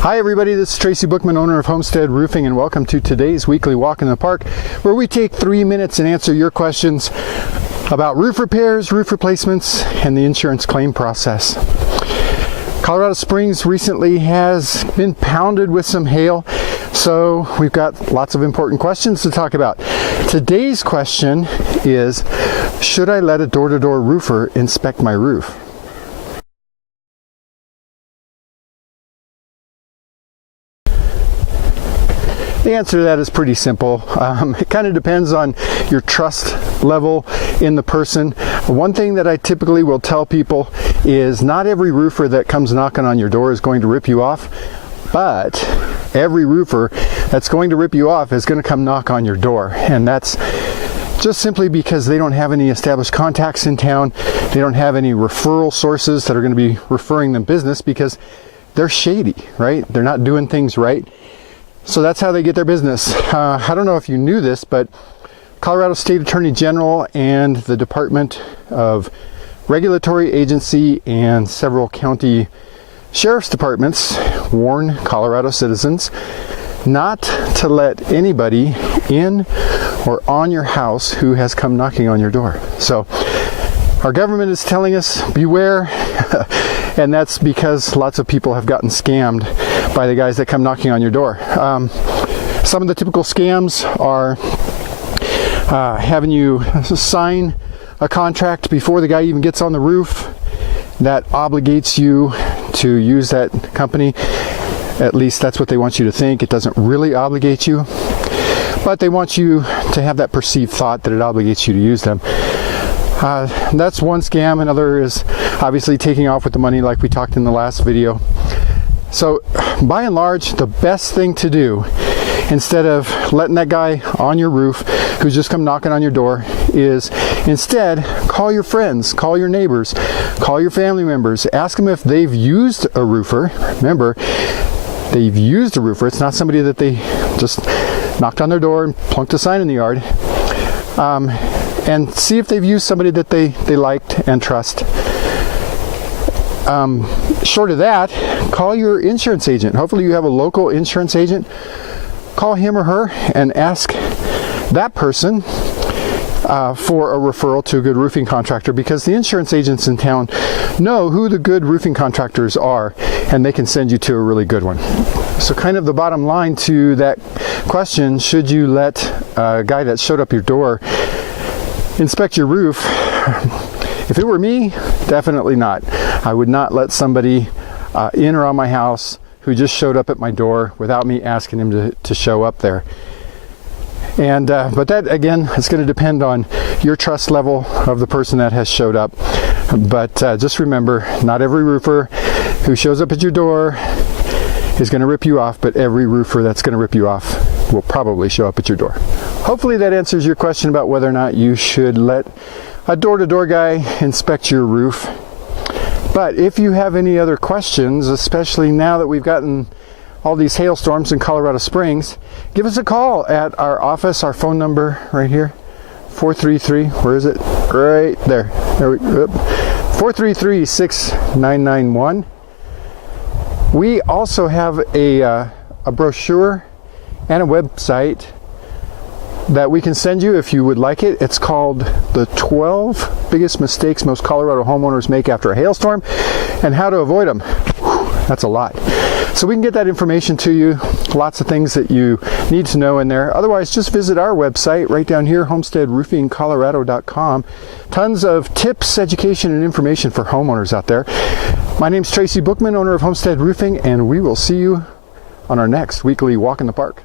Hi everybody, this is Tracy Bookman, owner of Homestead Roofing, and welcome to today's weekly walk in the park, where we take 3 minutes and answer your questions about roof repairs, roof replacements, and the insurance claim process. Colorado Springs recently has been pounded with some hail, so we've got lots of important questions to talk about. Today's question is, should I let a door-to-door roofer inspect my roof? The answer to that is pretty simple. It kind of depends on your trust level in the person. One thing that I typically will tell people is not every roofer that comes knocking on your door is going to rip you off, but every roofer that's going to rip you off is going to come knock on your door. And that's just simply because they don't have any established contacts in town. They don't have any referral sources that are going to be referring them business because they're shady, right? They're not doing things right. So that's how they get their business. I don't know if you knew this, but Colorado State Attorney General and the Department of Regulatory Agency and several county sheriff's departments warn Colorado citizens not to let anybody in or on your house who has come knocking on your door. So our government is telling us beware, and that's because lots of people have gotten scammed by the guys that come knocking on your door. Some of the typical scams are having you sign a contract before the guy even gets on the roof that obligates you to use that company. At least that's what they want you to think. It doesn't really obligate you, but they want you to have that perceived thought that it obligates you to use them. That's one scam. Another is obviously taking off with the money, like we talked in the last video. So by and large, the best thing to do, instead of letting that guy on your roof who's just come knocking on your door, is instead call your friends, call your neighbors, call your family members, ask them if they've used a roofer. Remember, they've used a roofer. It's not somebody that they just knocked on their door and plunked a sign in the yard. And see if they've used somebody that they liked and trust. Short of that, call your insurance agent. Hopefully you have a local insurance agent. Call him or her and ask that person for a referral to a good roofing contractor, because the insurance agents in town know who the good roofing contractors are, and they can send you to a really good one. So kind of the bottom line to that question, should you let a guy that showed up your door inspect your roof? If it were me, definitely not. I would not let somebody in or on my house who just showed up at my door without me asking him to show up there. And but that, again, it's going to depend on your trust level of the person that has showed up. But just remember, not every roofer who shows up at your door is going to rip you off, but every roofer that's going to rip you off will probably show up at your door. Hopefully that answers your question about whether or not you should let a door-to-door guy inspect your roof. But if you have any other questions, especially now that we've gotten all these hailstorms in Colorado Springs, give us a call at our office. Our phone number right here, 433, where is it? Right there. There we go. 433-6991. We also have a brochure and a website that we can send you if you would like it. It's called The 12 Biggest Mistakes Most Colorado Homeowners Make After a Hailstorm and How to Avoid Them. Whew, that's a lot. So we can get that information to you. Lots of things that you need to know in there. Otherwise, just visit our website right down here, homesteadroofingcolorado.com. Tons of tips, education, and information for homeowners out there. My name's Tracy Bookman, owner of Homestead Roofing, and we will see you on our next weekly walk in the park.